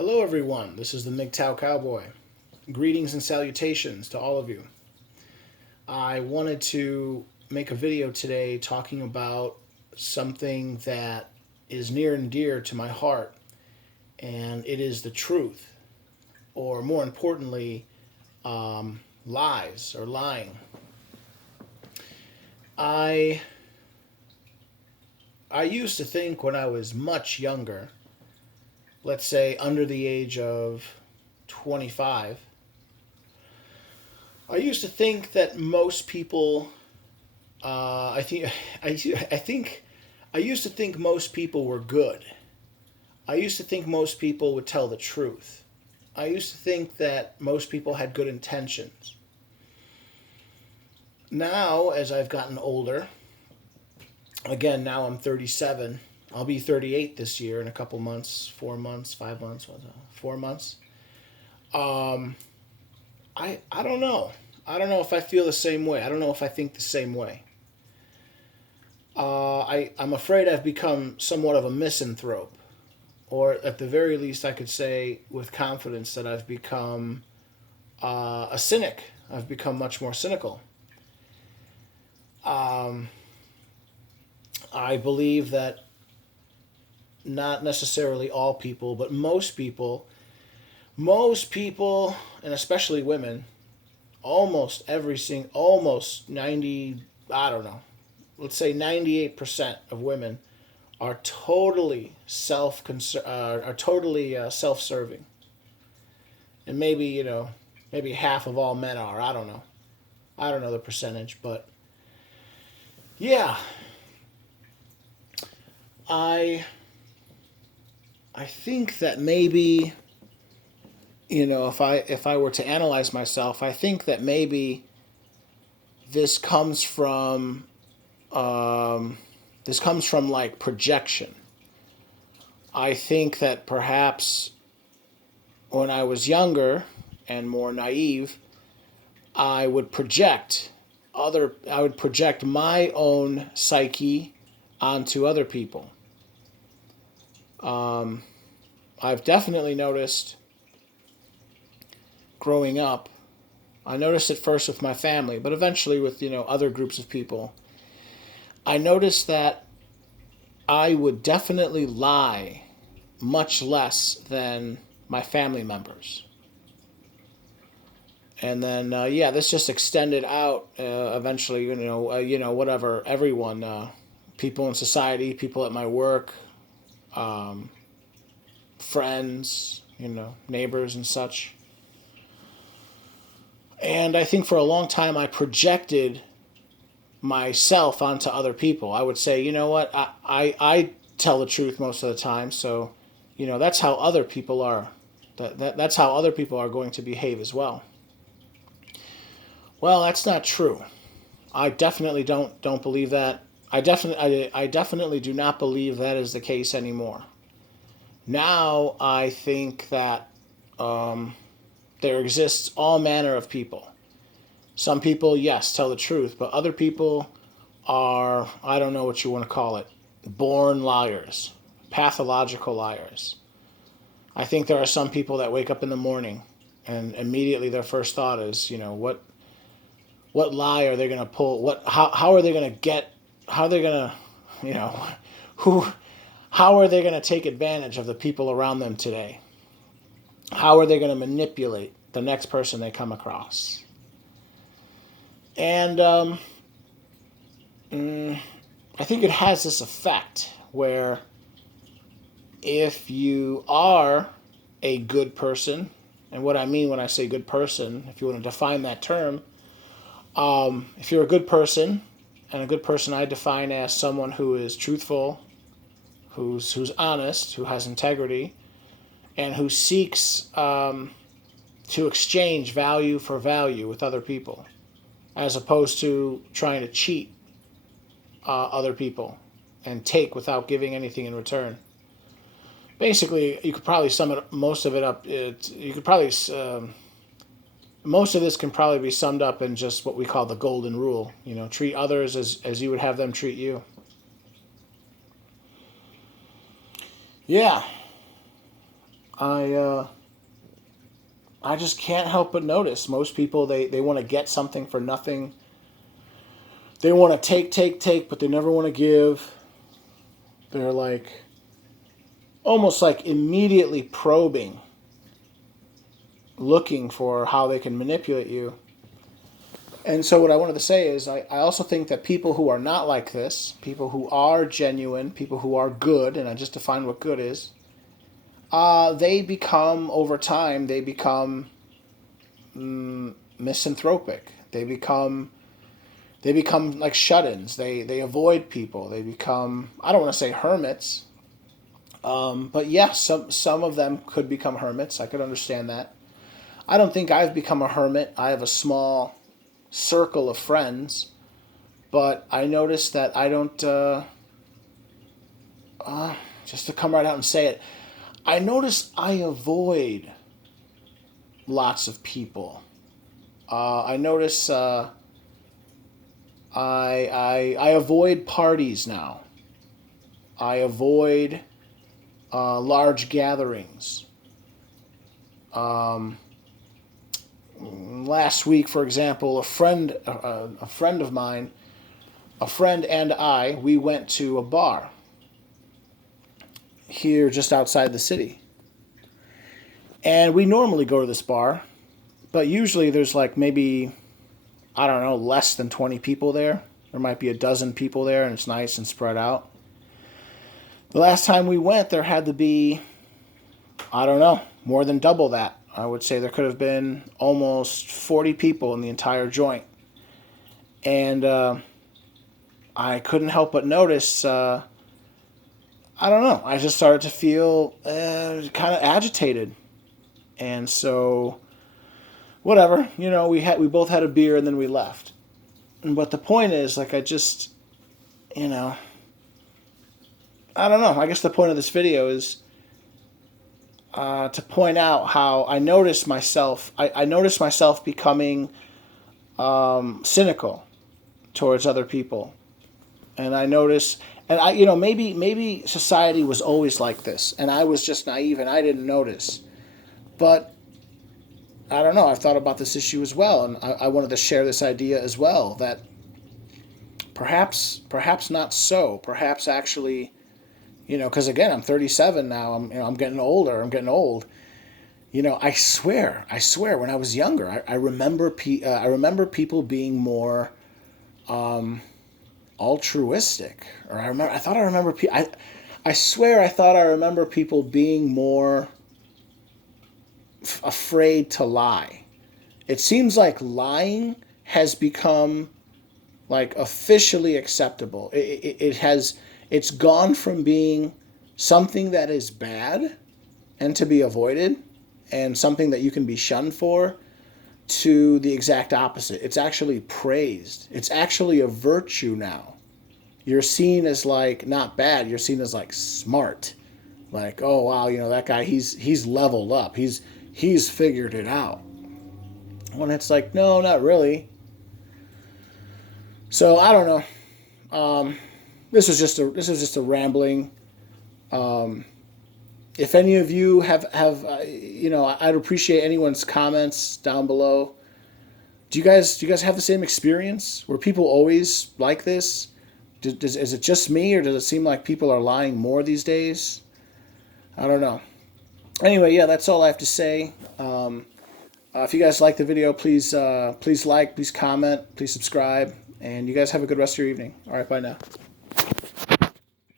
Hello, everyone. This is the Mgtow Cowboy. Greetings and salutations to all of you. I wanted to make a video today talking about something that is near and dear to my heart, and it is the truth, or more importantly, lies or lying. I I used to think when I was much younger, let's say under the age of 25, I used to think that most people, I think, I think, I used to think most people were good. I used to think most people would tell the truth. I used to think that most people had good intentions. Now, as I've gotten older, again, now I'm 37. I'll be 38 this year in a couple months, 4 months, 5 months, 4 months. Um, I don't know. I don't know if I feel the same way. I don't know if I think the same way. I'm afraid I've become somewhat of a misanthrope, or at the very least, I could say with confidence that I've become a cynic. I've become much more cynical. Um, I believe that not necessarily all people, but most people, and especially women, almost 90, I don't know, let's say 98% of women are totally self-serving, and maybe half of all men are. I don't know. I don't know the percentage, but yeah, I I think that maybe if I were to analyze myself, I think that maybe this comes from um, like projection. I think that perhaps when I was younger and more naive, I would project I would project my own psyche onto other people. Um, I've definitely noticed growing up. I noticed it first with my family, but eventually with other groups of people. I noticed that I would definitely lie much less than my family members. And then yeah, this just extended out eventually. Whatever, everyone, people in society, people at my work, um, friends, neighbors and such. And I think for a long time I projected myself onto other people. I would say, you know what, I tell the truth most of the time, so that's how other people are. That's how other people are going to behave as well. Well, that's not true. I definitely don't believe that. I definitely do not believe that is the case anymore. Now I think that um, there exists all manner of people. Some people, yes, tell the truth, but other people are, I don't know what you want to call it, born liars, pathological liars. I think there are some people that wake up in the morning and immediately their first thought is, what lie are they going to pull? How are they going to get, how are they going to, you know, who, how are they going to take advantage of the people around them today? How are they going to manipulate the next person they come across? And I think it has this effect where if you are a good person, and what I mean when I say good person, if you want to define that term, if you're a good person, and a good person I define as someone who is truthful, who's honest, who has integrity, and who seeks to exchange value for value with other people, as opposed to trying to cheat other people and take without giving anything in return. Basically, you could probably sum it most of it up. You could probably most of this can probably be summed up in just what we call the golden rule. Treat others as you would have them treat you. Yeah, I I just can't help but notice most people, they want to get something for nothing. They want to take, but they never want to give. They're like almost like immediately probing, looking for how they can manipulate you. And so what I wanted to say is I also think that people who are not like this, people who are genuine, people who are good, and I just define what good is, they become, over time, they become misanthropic. They become like shut-ins. They avoid people. They become, I don't want to say hermits, but yes, some of them could become hermits. I could understand that. I don't think I've become a hermit. I have a small circle of friends, but I noticed that I don't, just to come right out and say it, I notice I avoid lots of people. I notice I avoid parties now. I avoid large gatherings. Last week, for example, a friend of mine, a friend and I, we went to a bar here just outside the city. And we normally go to this bar, but usually there's like maybe, I don't know, less than 20 people there. There might be a dozen people there, and it's nice and spread out. The last time we went, there had to be, I don't know, more than double that. I would say there could have been almost 40 people in the entire joint. And I couldn't help but notice, I don't know, I just started to feel kind of agitated. And so, whatever, we both had a beer and then we left. But the point is, like, I just, I don't know. I guess the point of this video is to point out how I notice myself. I notice myself becoming cynical towards other people, and I notice, and maybe society was always like this, and I was just naive and I didn't notice. But I don't know. I've thought about this issue as well, and I wanted to share this idea as well, that perhaps not so. Perhaps actually, because again, I'm 37 now. I'm getting older. I'm getting old. I swear, when I was younger, I remember people being more altruistic, or I swear I thought I remember people being more afraid to lie. It seems like lying has become like officially acceptable. It's gone from being something that is bad and to be avoided and something that you can be shunned for, to the exact opposite. It's actually praised. It's actually a virtue now. You're seen as like not bad, you're seen as like smart. Like, oh wow, that guy, he's leveled up. He's figured it out. When it's like, no, not really. So I don't know. This is just a rambling. If any of you have I'd appreciate anyone's comments down below. Do you guys have the same experience? Were people always like this? Is it just me, or does it seem like people are lying more these days? I don't know. Anyway, yeah, that's all I have to say. If you guys like the video, please like, please comment, please subscribe, and you guys have a good rest of your evening. All right, bye now.